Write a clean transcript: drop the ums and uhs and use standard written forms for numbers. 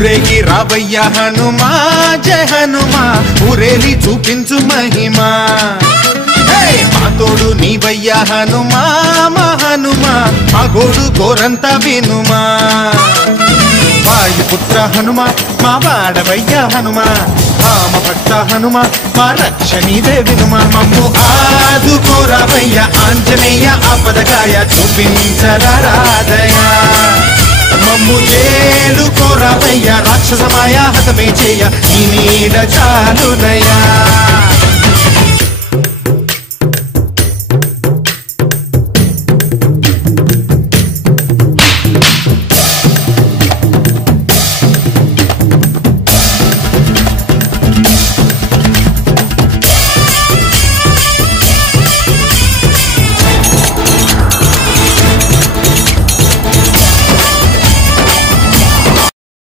ఊరేగి రావయ్య హనుమా జయ హనుమా ఊరేలి చూపించు మహిమా మా తోడు నీవయ్య హనుమా మా హనుమా మా గోడు గోరంత వినుమా వాయుపుత్ర హనుమా మా వాడవయ్య హనుమా రామ భక్త హనుమా మా రక్షణీదే వినుమా మమ్ము ఆదుకోరావయ్య ఆంజనేయ ఆపదగాయ చూపించరాదయ మమ్ము చేలుకోరావయ్య రాక్షసమాయ హతమే చేయ ఈ నీడ చాలునయా